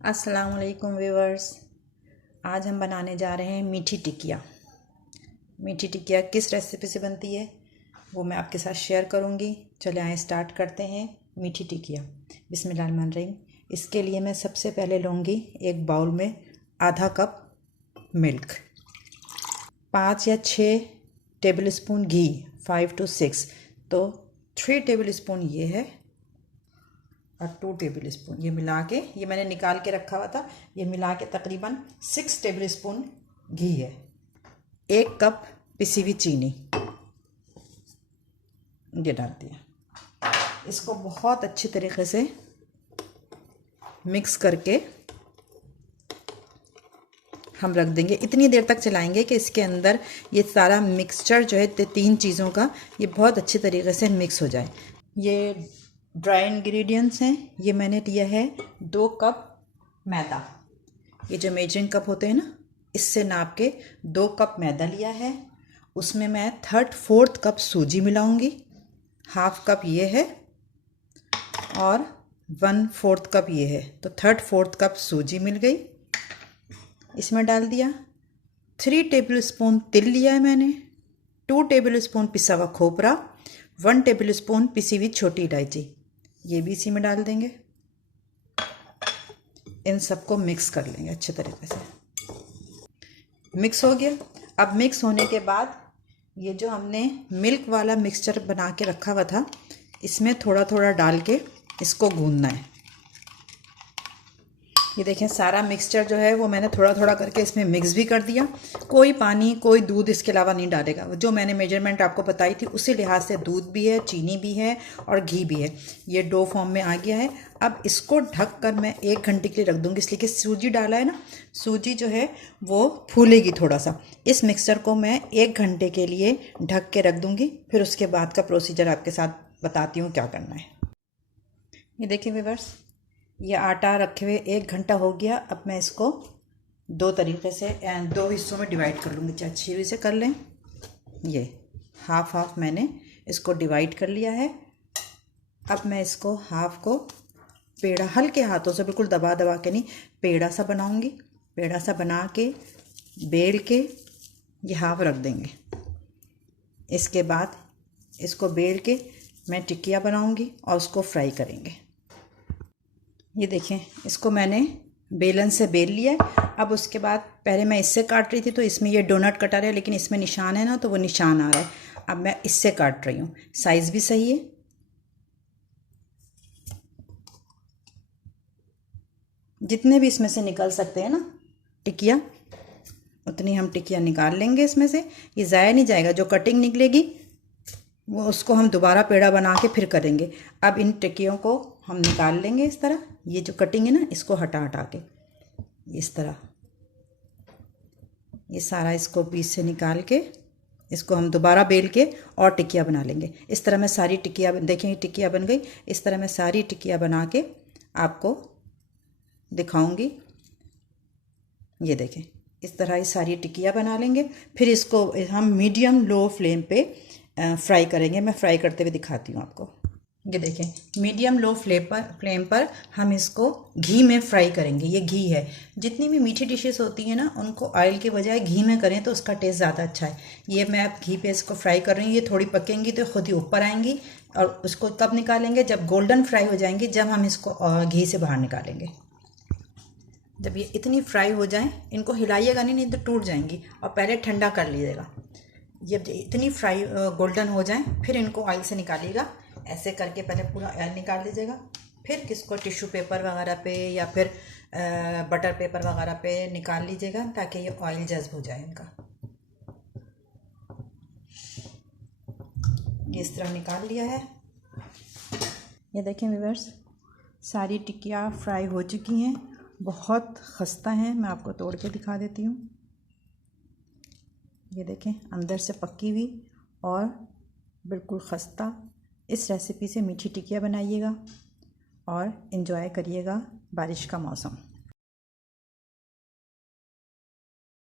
अस्सलाम वालेकुम व्यूवर्स। आज हम बनाने जा रहे हैं मीठी टिकिया। मीठी टिकिया किस रेसिपी से बनती है वो मैं आपके साथ शेयर करूंगी। चले आए स्टार्ट करते हैं मीठी टिकिया। बिस्मिल्लाहिर्रहमानिर्रहीम। इसके लिए मैं सबसे पहले लूँगी एक बाउल में आधा कप मिल्क, 5 या 6 टेबल स्पून घी, 5 to 6, तो 3 टेबल स्पून ये है और 2 टेबल स्पून ये मिला के, ये मैंने निकाल के रखा हुआ था, ये मिला के तकरीबन 6 टेबल स्पून घी है। 1 कप पिसी हुई चीनी ये डाल दिया। इसको बहुत अच्छी तरीके से मिक्स करके हम रख देंगे। इतनी देर तक चलाएंगे कि इसके अंदर ये सारा मिक्सचर जो है 3 चीज़ों का ये बहुत अच्छी तरीके से मिक्स हो जाए। ये ड्राई इंग्रेडिएंट्स हैं। ये मैंने लिया है 2 कप मैदा। ये जो मेजरिंग कप होते हैं ना, इससे नाप के 2 कप मैदा लिया है। उसमें मैं 3/4 कप सूजी मिलाऊंगी, 1/2 कप ये है और 1/4 कप ये है, तो 3/4 कप सूजी मिल गई। इसमें डाल दिया। 3 टेबल स्पून तिल लिया है मैंने, 2 टेबल स्पून पिसा हुआ खोपरा, 1 टेबल स्पून पिसी हुई छोटी इलायची, ये भी इसी में डाल देंगे। इन सबको मिक्स कर लेंगे अच्छे तरीके से। मिक्स हो गया। अब मिक्स होने के बाद ये जो हमने मिल्क वाला मिक्सचर बना के रखा हुआ था, इसमें थोड़ा थोड़ा डाल के इसको गूंदना है। ये देखें सारा मिक्सचर जो है वो मैंने थोड़ा थोड़ा करके इसमें मिक्स भी कर दिया। कोई पानी कोई दूध इसके अलावा नहीं डालेगा। जो मैंने मेजरमेंट आपको बताई थी उसी लिहाज से दूध भी है, चीनी भी है और घी भी है। ये डो फॉर्म में आ गया है। अब इसको ढक कर मैं 1 घंटे के लिए रख दूँगी, इसलिए कि सूजी डाला है ना, सूजी जो है वो फूलेगी थोड़ा सा। इस मिक्सचर को मैं 1 घंटे के लिए ढक के रख दूँगी। फिर उसके बाद का प्रोसीजर आपके साथ बताती हूँ क्या करना है। ये देखिए व्यूअर्स, ये आटा रखे हुए 1 घंटा हो गया। अब मैं इसको 2 तरीके से 2 हिस्सों में डिवाइड कर लूँगी, चाहे छुरी से कर लें। ये हाफ हाफ मैंने इसको डिवाइड कर लिया है। अब मैं इसको हाफ को पेड़ा हल्के हाथों से, बिल्कुल दबा दबा के नहीं, पेड़ा सा बनाऊँगी। पेड़ा सा बना के बेल के ये हाफ रख देंगे। इसके बाद इसको बेल के मैं टिकिया बनाऊँगी और उसको फ्राई करेंगे। ये देखें, इसको मैंने बेलन से बेल लिया है। अब उसके बाद पहले मैं इससे काट रही थी तो इसमें ये डोनट कटा रहा है, लेकिन इसमें निशान है ना, तो वो निशान आ रहा है। अब मैं इससे काट रही हूँ, साइज़ भी सही है। जितने भी इसमें से निकल सकते हैं ना टिकिया, उतनी हम टिकिया निकाल लेंगे इसमें से। ये ज़ाया नहीं जाएगा, जो कटिंग निकलेगी वो उसको हम दोबारा पेड़ा बना के फिर करेंगे। अब इन टिकियों को हम निकाल लेंगे इस तरह। ये जो कटिंग है ना, इसको हटा हटा के इस तरह ये सारा इसको पीस से निकाल के इसको हम दोबारा बेल के और टिकिया बना लेंगे। इस तरह मैं सारी टिकिया, देखें टिकिया बन गई। इस तरह मैं सारी टिकिया बना के आपको दिखाऊंगी। ये देखें, इस तरह ये सारी टिकिया बना लेंगे। फिर इसको हम मीडियम लो फ्लेम पे फ्राई करेंगे। मैं फ्राई करते हुए दिखाती हूँ आपको। ये देखें, मीडियम लो फ्लेम पर हम इसको घी में फ्राई करेंगे। ये घी है। जितनी भी मीठी डिशेस होती हैं ना, उनको ऑयल के बजाय घी में करें तो उसका टेस्ट ज़्यादा अच्छा है। ये मैं अब घी पे इसको फ्राई कर रही हूँ। ये थोड़ी पकेंगी तो खुद ही ऊपर आएंगी। और उसको कब निकालेंगे? जब गोल्डन फ्राई हो जाएंगी, जब हम इसको घी से बाहर निकालेंगे। जब ये इतनी फ्राई हो जाए, इनको हिलाइएगा नहीं, नहीं तो टूट जाएंगी। और पहले ठंडा कर लीजिएगा। जब इतनी फ्राई गोल्डन हो जाए, फिर इनको ऑयल से निकालिएगा। ऐसे करके पहले पूरा ऑयल निकाल लीजिएगा। फिर किसको टिश्यू पेपर वगैरह पे या फिर बटर पेपर वगैरह पे निकाल लीजिएगा, ताकि ये ऑयल जज्ब हो जाए इनका। ये इस तरह निकाल लिया है। ये देखें व्यूअर्स, सारी टिकिया फ्राई हो चुकी हैं, बहुत खस्ता हैं। मैं आपको तोड़ के दिखा देती हूँ। ये देखें, अंदर से पकी हुई और बिल्कुल खस्ता। इस रेसिपी से मीठी टिकिया बनाइएगा और इन्जॉय करिएगा बारिश का मौसम।